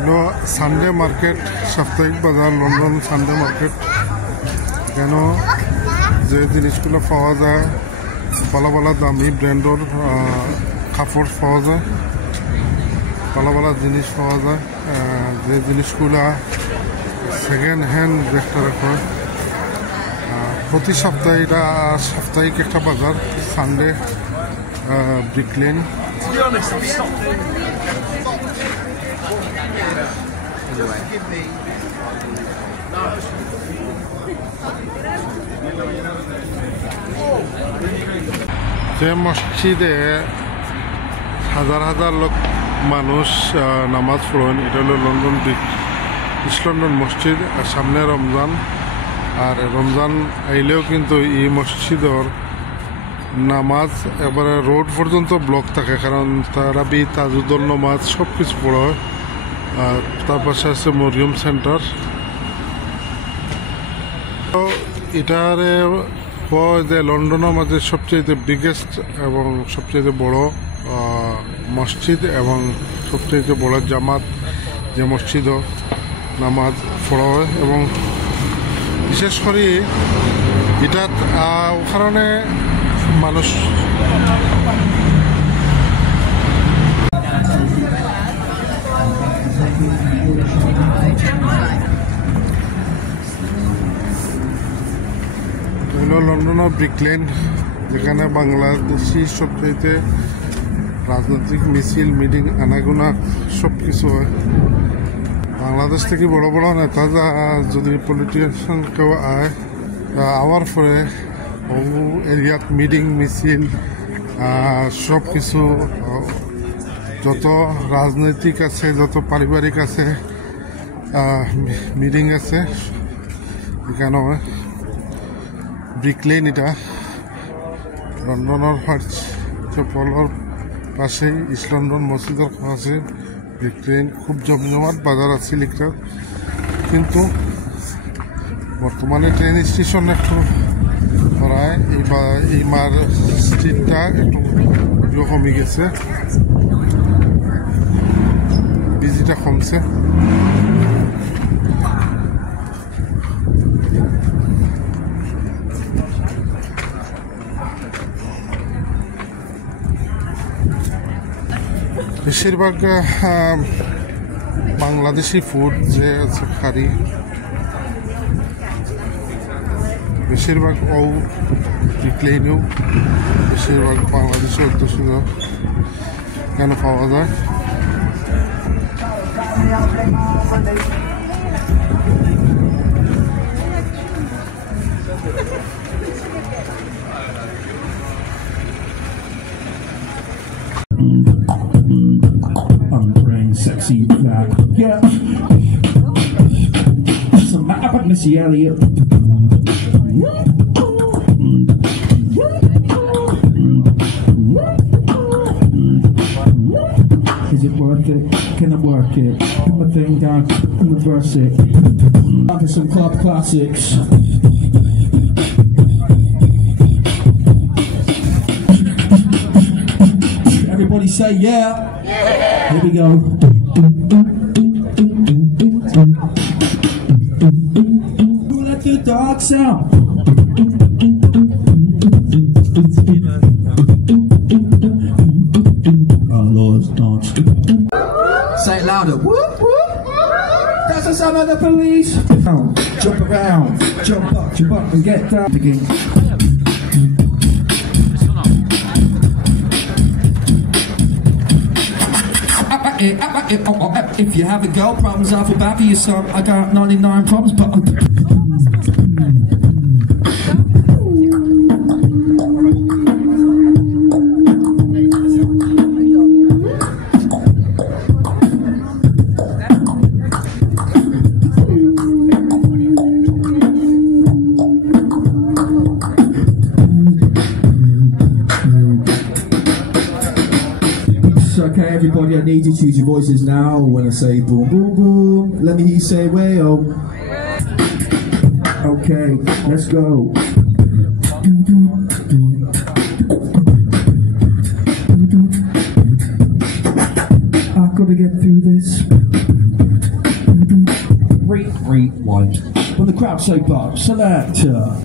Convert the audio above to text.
হলো Sunday market, সাপ্তাহিক বাজার, লন্ডন সানডে মার্কেট। কেন যে জিনিসগুলো পাওয়া যায়, ভালো ভালো দামি ব্র্যান্ডের কাপড় পাওয়া যায়, ভালো ভালো জিনিস পাওয়া যায়, যে জিনিসগুলা সেকেন্ড হ্যান্ড দেখতে রাখা। প্রতি সপ্তাহে এটা সাপ্তাহিক একটা বাজার, সানডে ব্রিক লেন। যে মসজিদে হাজার হাজার লোক মানুষ নামাজ পড়েন, এটা হলো লন্ডন ব্রিজ, ইস্ট লন্ডন মসজিদ। আর সামনে রমজান, আর রমজান আইলেও কিন্তু এই মসজিদের নামাজ এবারে রোড পর্যন্ত ব্লক থাকে, কারণ তারাবি, তাজুদ্দোল নামাজ সব কিছু পড়া হয়। আর তার পাশে আছে মরিয়ম সেন্টার। তো এটারে যে লন্ডনের মাঝে সবচেয়ে বিগেস্ট এবং সবচেয়ে বড় মসজিদ এবং সবচেয়ে বড় জামাত যে মসজিদও নামাজ পড়া হয়। এবং বিশেষ করে এটা কারণে মানুষ লন্ডনের ব্রিক লেন, যেখানে বাংলাদেশি সবচেয়ে রাজনৈতিক মিছিল, মিটিং, আনাগোনা সব কিছু হয়। বাংলাদেশ থেকে বড় বড় নেতা যদি পলিটিশিয়ান কেউ আওয়ার পরে এরিয়াত মিটিং, মিছিল সব কিছু, যত রাজনৈতিক আছে, যত পারিবারিক আছে, মিটিং আছে এখানে হয়। ব্রিক লেন এটা লন্ডনের পলের পাশেই, ইস্ট লন্ডন মসজিদের পাশে ব্রিক লেন। খুব জমজমাট বাজার আছে লিখটা, কিন্তু বর্তমানে ট্রেন স্টেশন একটু প্রায় এই মার স্ট্রিটটা একটু কমে গেছে, বিজিটা কমছে। বেশিরভাগ বাংলাদেশি ফুড যে আছে খারি, বেশিরভাগ রিক্লেইনেও বেশিরভাগ বাংলাদেশি অধ্যুষিত কেন পাওয়া যায়। Sexy fat, yeah. Some map about Missy Elliott. Is it worth it? Can I work it? Put my thing down and reverse it. Time for some club classics. Everybody say yeah. Yeah. Here we go. Let the dogs out. Our Lord's dogs. Say it louder. Whoop whoop. That's the sound of the police. Jump around, jump up and get down. Begin. If you have a girl problems, I feel bad for you, son. I got 99 problems, but okay, everybody, I need you to use your voices now when I say boom, boom, boom. Let me hear you say way-oh. Okay, let's go. rewind. When the crowd say bop, selector.